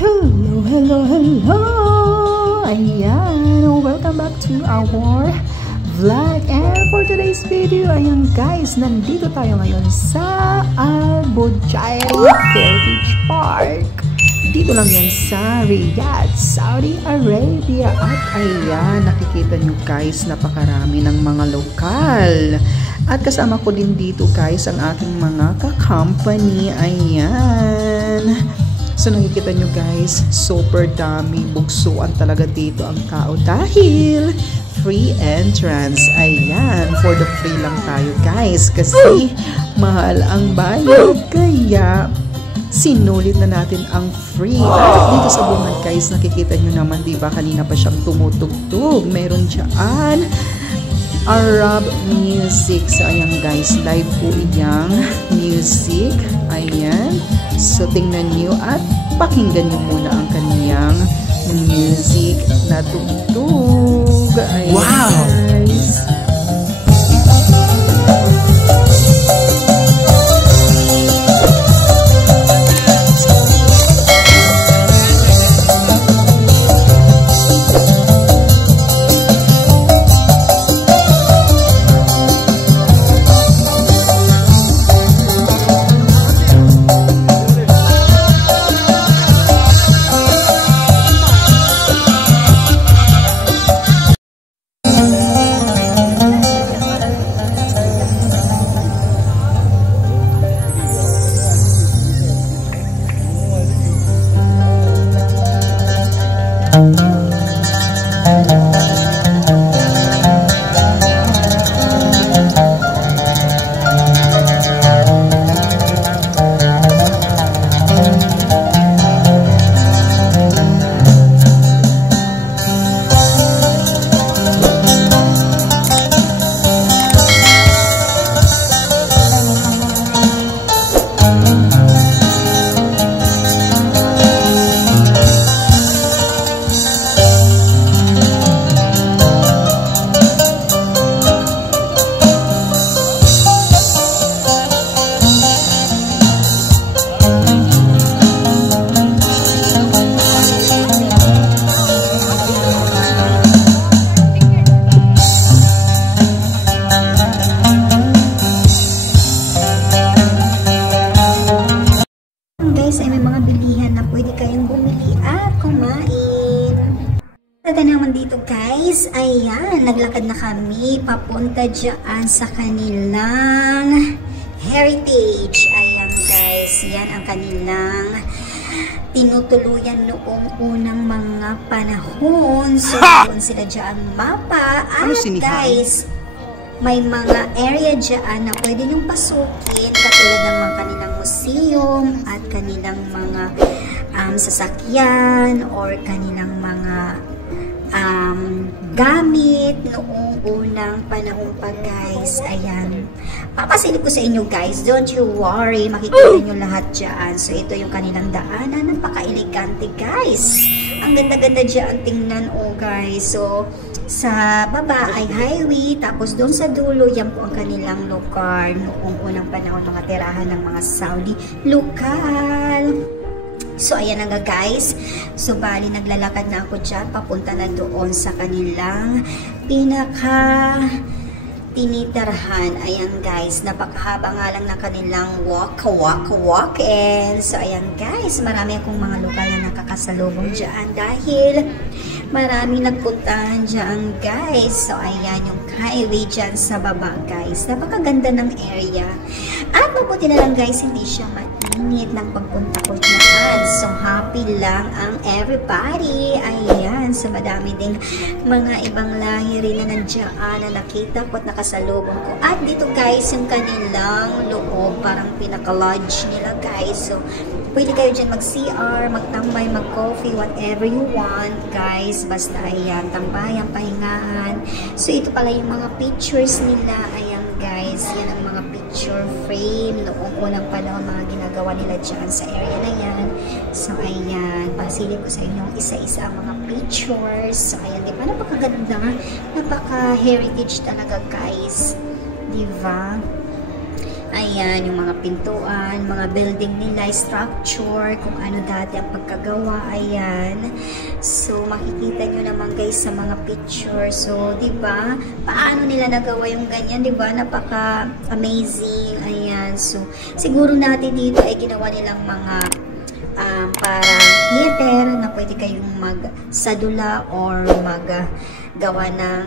Hello, hello, hello! Ayan, welcome back to our vlog. And for today's video, ayan guys, nandito tayo ngayon sa Al Bujairah Heritage Park. Dito lang yan sa Riyadh, Saudi Arabia. At ayan, nakikita nyo guys, napakarami ng mga lokal. At kasama ko din dito guys, ang aking mga ka-company. Ayan. So nakikita nyo guys, super dami, bugsuan talaga dito ang tao dahil free entrance. Ayan, for the free lang tayo guys kasi mahal ang bayad. Kaya sinulit na natin ang free. At dito sa bungad guys, nakikita nyo naman diba kanina pa siyang tumutugtog. Meron dyan Arab music. So ayan guys, live po iyang music. Ayan. So tingnan nyo at pakinggan nyo muna ang kaniyang music na tugtog. Ayan, wow! Guys. Guys, ay may mga bilihan na pwede kayong bumili at kumain. Tata naman dito guys, ayan, naglakad na kami papunta dyan sa kanilang heritage. Ayan guys, yan ang kanilang tinutuluyan noong unang mga panahon. So, doon sila dyan mapa. At guys, may mga area dyan na pwede nyong pasukin katulad ng mga kanilang museum at kanilang mga sasakyan or kanilang mga gamit noong unang panahon pa guys. Ayan, papasilip ko sa inyo guys, don't you worry, makikita nyo lahat dyan. So ito yung kanilang daanan, napaka-elegante guys, ang ganda-ganda dyan tingnan guys. So sa baba ay highway, tapos doon sa dulo, yan po ang kanilang lugar noong unang panahon, mga tirahan ng mga Saudi lokal. So ayan na nga guys, so bali naglalakad na ako dyan, papunta na doon sa kanilang pinaka tinitirhan. Ayan guys, napakahaba nga lang ng kanilang walk-in. So ayan guys, marami akong mga lokal na nakakasalubong dyan dahil marami nagpuntahan dyan guys. So ayan yung highway dyan sa baba guys, napakaganda ng area. At mabuti na lang guys, hindi siya mainit ng pagpunta ko dyan. So happy lang ang everybody. Ayan, so madami ding mga ibang lahi rin na nandiyan na nakita ko at nakasalubong ko. At dito guys, yung kanilang loob, parang pinaka-lodge nila guys. So pwede kayo dyan mag-CR, magtambay, mag-coffee, whatever you want guys. Basta ayan, tambayan, pahingahan. So ito pala yung mga pictures nila. Ayan guys, yan ang mga picture frame noong unang panahon, mga ginagawa nila dyan sa area na yan. So ayan, pasilip ko sa inyo isa-isa ang mga pictures. So ayan, diba, napakaganda, napaka-heritage talaga guys, diba? Ayan, yung mga pintuan, mga building nila, structure, kung ano dati ang pagkagawa, ayan. So, makikita nyo naman guys sa mga picture. So, diba, paano nila nagawa yung ganyan, diba? Napaka-amazing, ayan. So, siguro natin dito ay ginawa nilang mga parang theater na pwede kayong magsadula or maggawa ng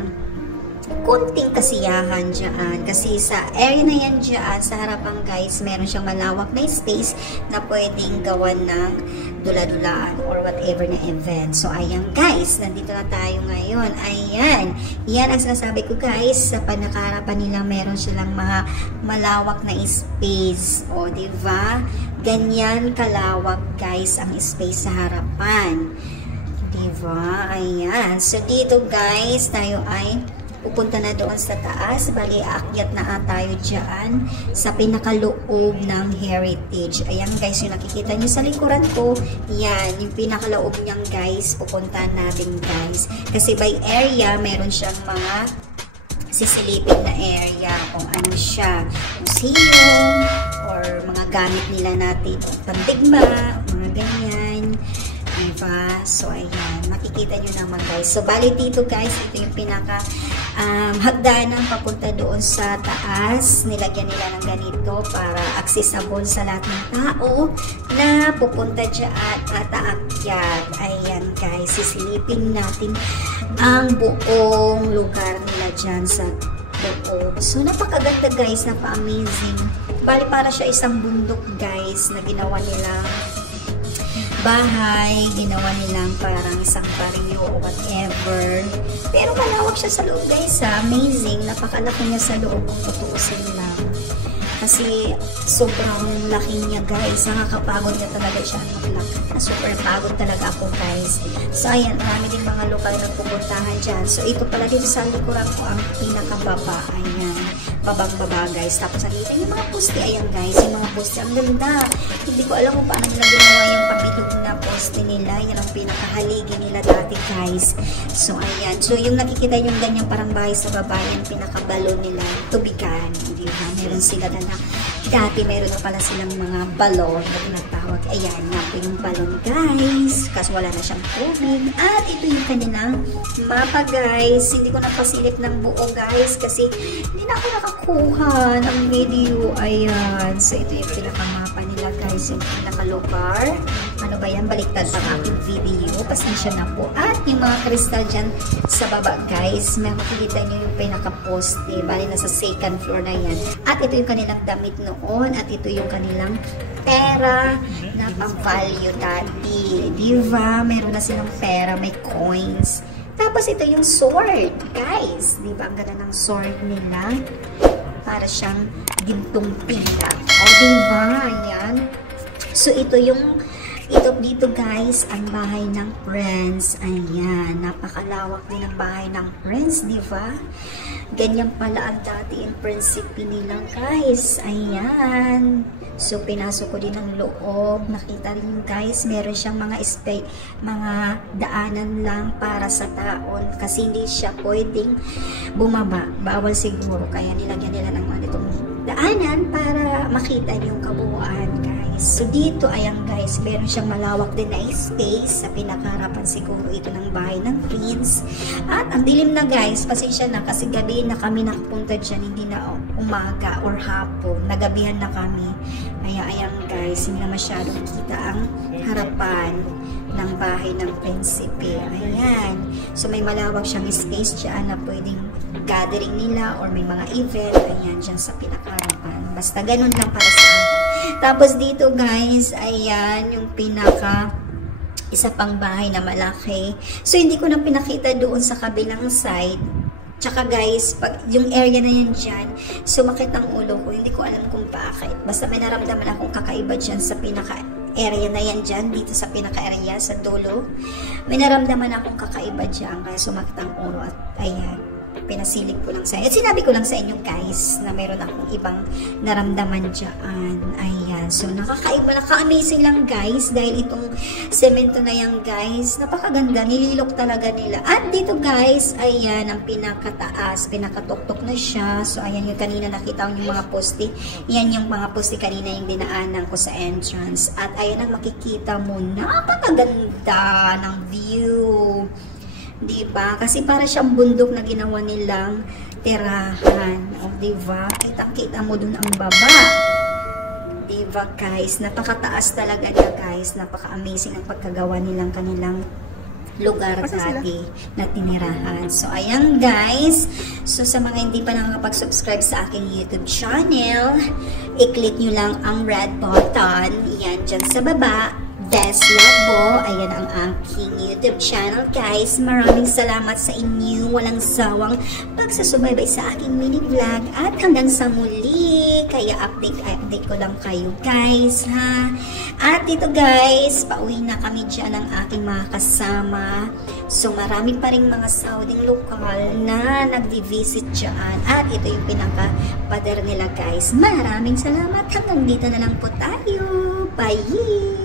konting kasiyahan dyan. Kasi sa area na yan dyan, sa harapan guys, meron siyang malawak na space na pwedeng gawan ng dula-dulaan or whatever na event. So, ayan guys, nandito na tayo ngayon. Ayan. Yan ang sinasabi ko guys, sa panakaharapan nila meron silang mga malawak na space. O, diba? Ganyan kalawak guys ang space sa harapan. Diba? Ayan. So, dito guys, tayo ay pupunta na doon sa taas. Bali, aakyat na tayo dyan sa pinakaloob ng heritage. Ayan guys, yung nakikita nyo sa likuran ko, yan, yung pinakaloob niyang guys, pupunta natin guys. Kasi by area, meron siyang mga sisilipin na area, kung ano siya, museum, or mga gamit nila natin, pandigma, mga ganyan. Diba? So, ayan. Makikita nyo naman, guys. So, bali dito, guys, ito yung pinaka hagdanan papunta doon sa taas. Nilagyan nila ng ganito para accessible sa lahat ng tao na pupunta dyan at aakyat. Ayan, guys. Sisilipin natin ang buong lugar nila dyan sa loob. So, napakaganda, guys. Napaka-amazing. Bali, para siya isang bundok, guys, na ginawa nilang bahay, ginawa nilang parang isang parilyo o whatever. Pero malawak siya sa loob guys, amazing. Napakalaki niya sa loob kung tutuusin lang. Kasi sobrang laki niya guys. Nakakapagod niya talaga siya maglaki. Super pagod talaga ako guys. So ayan, marami din mga lokal na pupuntahan dyan. So ito pala dito sa likuran ko ang pinakababa. Ayan, babang-baba guys. Tapos nakita yung mga poste. Ayan guys, yung mga poste. Ang ganda. Hindi ko alam kung paano nila ginawa yung pabitog na poste nila. Yan ang pinakahaligi nila dati guys. So ayan. So yung nakikita yung ganyan parang bahay sa baba, yung pinakabalon nila. Tubigan. Diba? Meron sila na dati meron na pala silang mga balon na tinatawag. Ayan, yan po yung balon guys. Kasi wala na siyang tubig. At ito yung kanilang mapa guys. Hindi ko napasilip ng buo guys kasi hindi na ako nakakuha ng video. Ayan. So ito yung pinakamapa nila guys. Yung pinakalugar. Ano ba yan? Baliktad pang aking video. Pasensya na po. At yung mga kristal dyan sa baba guys. May makikita nyo yung pinaka-poste. Bali nasa second floor na yan. At ito yung kanilang damit noon. At ito yung kanilang pera na pang-value dati. Diba? Meron na silang pera. May coins. Tapos ito yung sword. Guys. Diba? Ang ganda ng sword nila. Para siyang gintong pila. O diba? Ayan. So ito yung dito guys, ang bahay ng Prince. Ayan, napakalawak din ang bahay ng Prince, di ba? Ganyan pala ang dati yung prinsipe nila guys. Ayan. So, pinasok ko din ang loob. Nakita rin guys, meron siyang mga daanan lang para sa taon. Kasi hindi siya pwedeng bumaba. Bawal siguro. Kaya nilagyan nila ng mga itong daanan para makita niyo yung kabuuan guys. So, dito, ayan guys, meron siyang malawak din na space. Sa pinakaharapan siguro ito ng bahay ng Prince. At ang dilim na guys, pasensya na kasi gabi na kami nakapunta dyan, hindi na umaga or hapon. Nagabihan na kami. Kaya ayan guys, hindi na masyadong kita ang harapan ng bahay ng prinsipe. Ayan. So may malawak siyang space dyan na pwedeng gathering nila or may mga event. Ayan, dyan sa pinakaharapan. Basta ganun lang para sa akin. Tapos dito guys, ayan yung isa pang bahay na malaki. So hindi ko na pinakita doon sa kabilang side. Tsaka guys, pag yung area na yan dyan, sumakit ang ulo ko. Hindi ko alam kung bakit. Basta may naramdaman akong kakaiba dyan sa pinaka-area na yan dyan. Dito sa pinaka-area, sa dulo. May naramdaman akong kakaiba dyan. Kaya sumakit ang ulo. At ayan. pinasilip ko lang sa inyo. At sinabi ko lang sa inyo guys na mayroon akong ibang naramdaman dyan. Ayan. So nakakaiba, naka-amazing lang guys dahil itong semento na yan guys, napakaganda. Nililok talaga nila. At dito guys, ayan ang pinakataas. Pinakatuktok na siya. So ayan yung kanina nakita ko yung mga poste. Yan yung mga poste kanina yung dinaanan ko sa entrance. At ayan ang makikita mo. Napakaganda ng view. Diba? Kasi para siyang bundok na ginawa nilang tirahan. O, diba? Kitang-kita mo dun ang baba. Diba, guys? Napakataas talaga niya, guys. Napaka-amazing ang pagkagawa nilang kanilang lugar dati na tinirahan. So, ayan, guys. So, sa mga hindi pa nakakapag-subscribe sa aking YouTube channel, i-click nyo lang ang red button. Yan, dyan sa baba. Best Labo, ayan ang aking YouTube channel guys. Maraming salamat sa inyo, walang sawang pagsasubaybay sa aking mini vlog at hanggang sa muli. Kaya update ko lang kayo guys ha. At dito guys, pauwi na kami dyan ng aking mga kasama. So marami pa rin mga Sauding lokal na nagdi-visit dyan. At ito yung pinaka-pader nila guys. Maraming salamat, hanggang dito na lang po tayo. Bye!